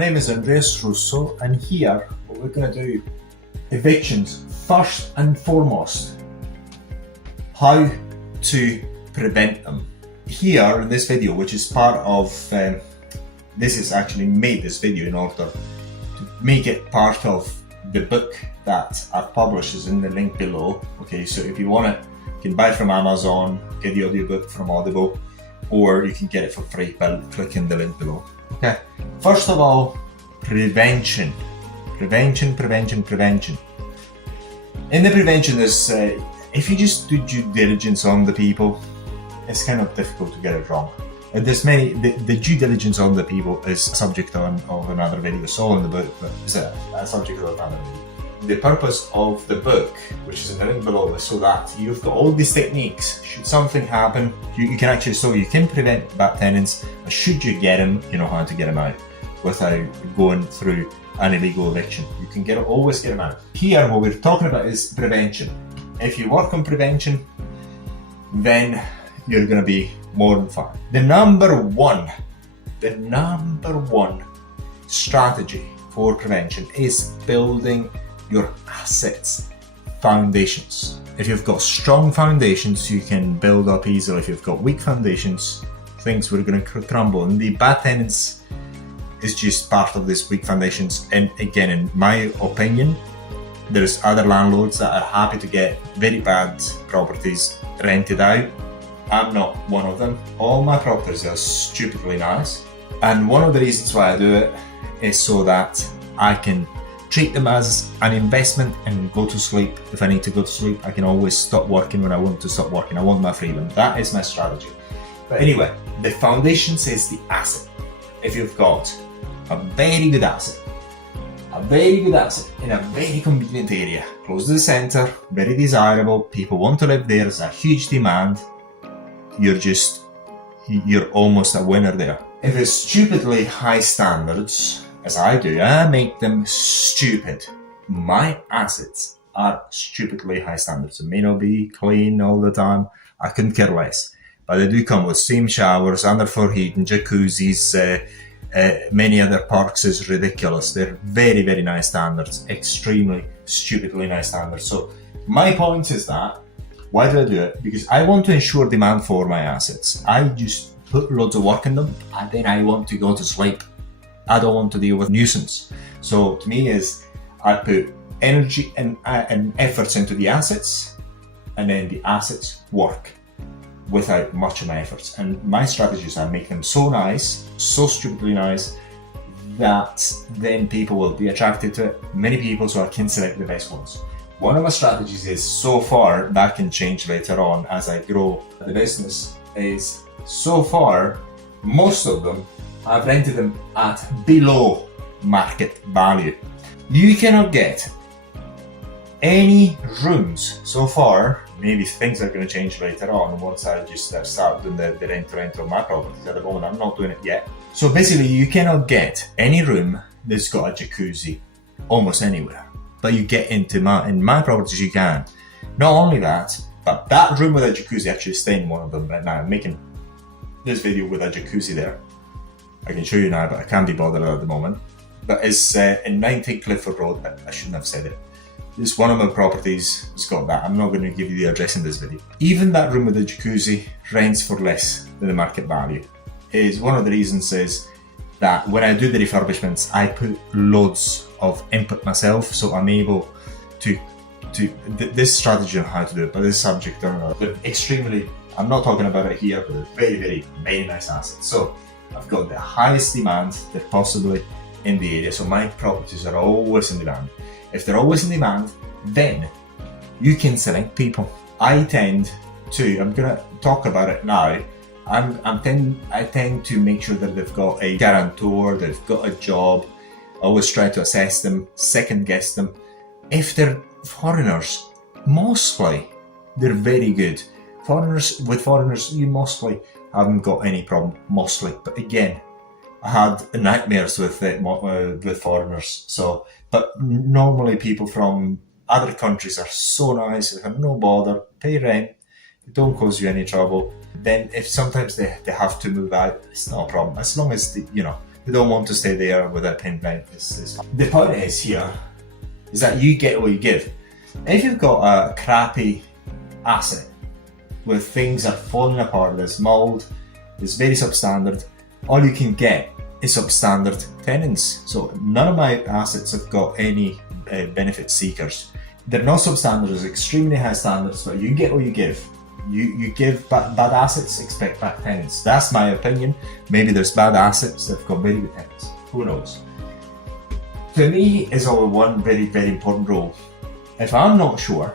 name is Andreas Russo, and here what we're going to do, evictions first and foremost, how to prevent them. Here in this video, which is part of, this is actually made this video in order to make it part of the book that I've published, is in the link below. Okay, so if you want it, you can buy it from Amazon, get the audiobook from Audible, or you can get it for free by clicking the link below. Okay, first of all, prevention. Prevention. In the prevention is, if you just do due diligence on the people, it's kind of difficult to get it wrong. And there's many, the due diligence on the people is a subject of another video. It's all in the book, but it's a subject of another video. The purpose of the book, which is in the link below, is so that you've got all these techniques. Should something happen, you can actually, so you can prevent bad tenants. Should you get them, you know how to get them out without going through an illegal eviction. You can always get them out. Here, what we're talking about is prevention. If you work on prevention, then you're going to be more than fine. The number one strategy for prevention is building your assets, foundations. If you've got strong foundations, you can build up easily. If you've got weak foundations, things are going to crumble. And the bad tenants is just part of these weak foundations. And again, in my opinion, there's other landlords that are happy to get very bad properties rented out. I'm not one of them. All my properties are stupidly nice. And one of the reasons why I do it is so that I can treat them as an investment and go to sleep. If I need to go to sleep, I can always stop working when I want to stop working. I want my freedom. That is my strategy. But anyway, the foundation says the asset. If you've got a very good asset in a very convenient area, close to the center, very desirable, people want to live there, there's a huge demand, you're almost a winner there. If it's stupidly high standards, as I do, I make them stupid. My assets are stupidly high standards. It may not be clean all the time, I couldn't care less. But they do come with steam showers, underfloor heating, jacuzzis, many other perks. Is ridiculous. They're very, very nice standards, extremely stupidly nice standards. So my point is that, why do I do it? Because I want to ensure demand for my assets. I just put loads of work in them and then I want to go to sleep. I don't want to deal with nuisance. So to me is, I put energy and efforts into the assets, and then the assets work without much of my efforts. And my strategies are make them so nice, so stupidly nice, that then people will be attracted to it. Many people, so I can select the best ones. One of my strategies is, so far, that can change later on as I grow the business, is so far, most of them, I've rented them at below market value. You cannot get any rooms so far. Maybe things are going to change later on once I just start doing the rent on my properties. At the moment, I'm not doing it yet. So basically, you cannot get any room that's got a jacuzzi almost anywhere. But you get in my properties, you can. Not only that, but that room with a jacuzzi, actually staying in one of them right now. I'm making this video with a jacuzzi there. I can show you now, but I can't be bothered at the moment. But it's in 19 Clifford Road. I shouldn't have said it. This one of my properties has got that. I'm not going to give you the address in this video. Even that room with the jacuzzi rents for less than the market value. Is one of the reasons is that when I do the refurbishments, I put loads of input myself, so I'm able to this strategy on how to do it, but this subject or not. They're extremely, I'm not talking about it here, but they're very, very, very nice assets. So I've got the highest demand that possibly in the area, so my properties are always in demand. If they're always in demand, then you can select people. I tend to, I'm gonna talk about it now, I tend to make sure that they've got a guarantor, they've got a job. I always try to assess them, second guess them. If they're foreigners, mostly they're very good. With foreigners, you mostly haven't got any problem, mostly. But again, I had nightmares with foreigners. So, but normally people from other countries are so nice, they have no bother, pay rent, they don't cause you any trouble. Then if sometimes they have to move out, it's not a problem. As long as They don't want to stay there without paying rent. The point is here is that you get what you give. If you've got a crappy asset where things are falling apart, there's mould, it's very substandard, all you can get is substandard tenants. So none of my assets have got any benefit seekers. They're not substandard, there's extremely high standards, but you get what you give. You give bad assets, expect bad tenants. That's my opinion. Maybe there's bad assets that have got very good tenants. Who knows? To me, is only one very, very important rule. If I'm not sure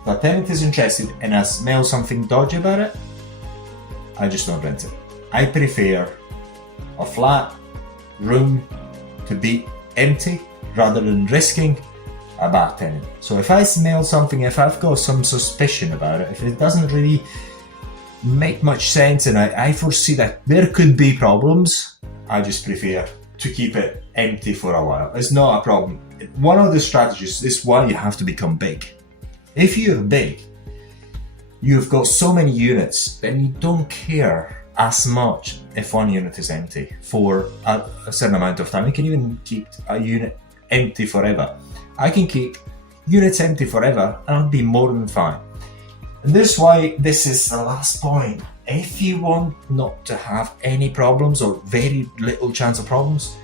if a tenant is interested and I smell something dodgy about it, I just don't rent it. I prefer a flat room to be empty rather than risking a bad tenant. So if I smell something, if I've got some suspicion about it, if it doesn't really make much sense and I foresee that there could be problems, I just prefer to keep it empty for a while. It's not a problem. One of the strategies is why you have to become big. If you're big, you've got so many units, then you don't care as much if one unit is empty for a certain amount of time. You can even keep a unit empty forever. I can keep units empty forever and I'll be more than fine. And this is why this is the last point. If you want not to have any problems or very little chance of problems,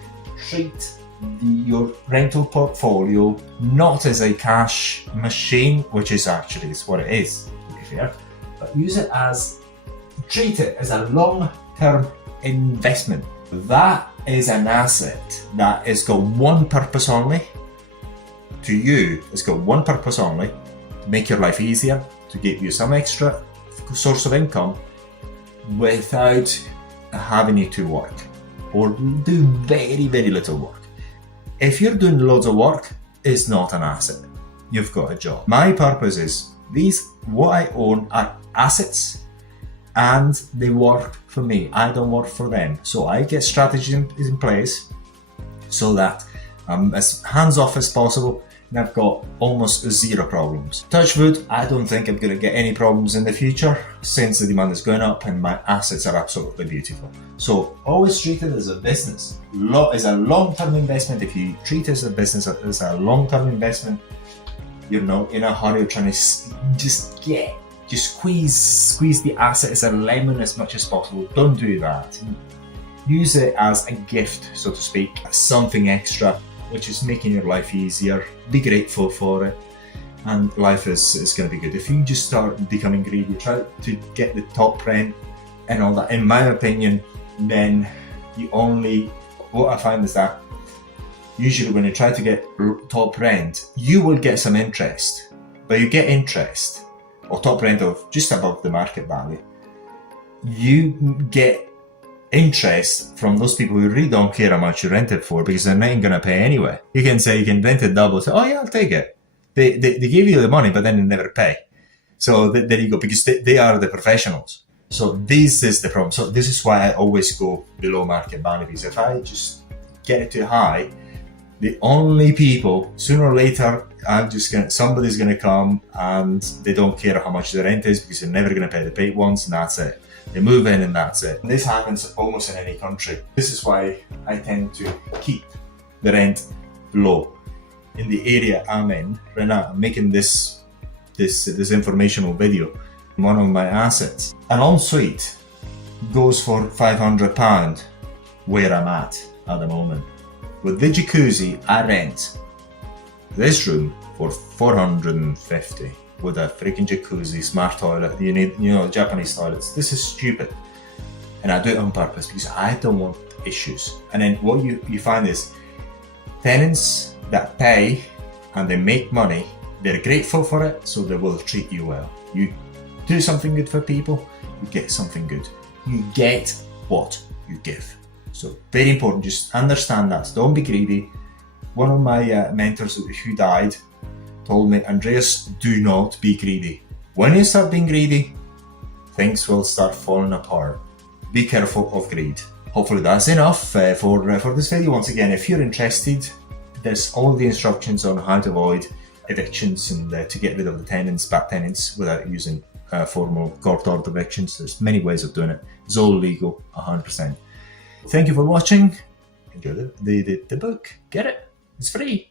treat your rental portfolio not as a cash machine, which is actually what it is, to be fair, but treat it as a long-term investment. That is an asset that has got one purpose only. To you, it's got one purpose only: to make your life easier, to give you some extra source of income without having you to work or do very, very little work. If you're doing loads of work, it's not an asset. You've got a job. My purpose is what I own are assets and they work for me. I don't work for them. So I get strategies in place so that I'm as hands-off as possible and I've got almost zero problems. Touch wood, I don't think I'm going to get any problems in the future since the demand is going up and my assets are absolutely beautiful. So always treat it as a business, as a long-term investment. If you treat it as a business, as a long-term investment, you're not in a hurry trying to just squeeze the asset as a lemon as much as possible. Don't do that. Use it as a gift, so to speak, as something extra, which is making your life easier. Be grateful for it, and life is going to be good. If you just start becoming greedy, try to get the top rent and all that, in my opinion, then what I find is that usually when you try to get top rent, you will get some interest, but you get interest or top rent of just above the market value. You get interest from those people who really don't care how much you rent it for because they're not going to pay anyway. You can rent it double, say, oh yeah, I'll take it. They give you the money, but then they never pay. So there you go, because they are the professionals. So this is the problem. So this is why I always go below market value, because if I just get it too high, the only people, sooner or later, somebody's gonna come and they don't care how much the rent is because they're never gonna pay the paid once, and that's it. They move in and that's it. This happens almost in any country. This is why I tend to keep the rent low. In the area I'm in right now, I'm making this informational video. One of my assets, an ensuite, goes for £500 where I'm at the moment. With the jacuzzi, I rent this room for $450 with a freaking jacuzzi, smart toilet. You need, Japanese toilets. This is stupid, and I do it on purpose because I don't want issues. And then what you find is tenants that pay and they make money, they're grateful for it, so they will treat you well. You do something good for people, you get something good. You get what you give. So very important, just understand that. Don't be greedy. One of my mentors who died told me, Andreas, do not be greedy. When you start being greedy, things will start falling apart. Be careful of greed. Hopefully that's enough for this video. Once again, if you're interested, there's all the instructions on how to avoid evictions and to get rid of the bad tenants without using formal court order evictions. There's many ways of doing it. It's all legal, 100%. Thank you for watching. Enjoy the book. Get it. It's free.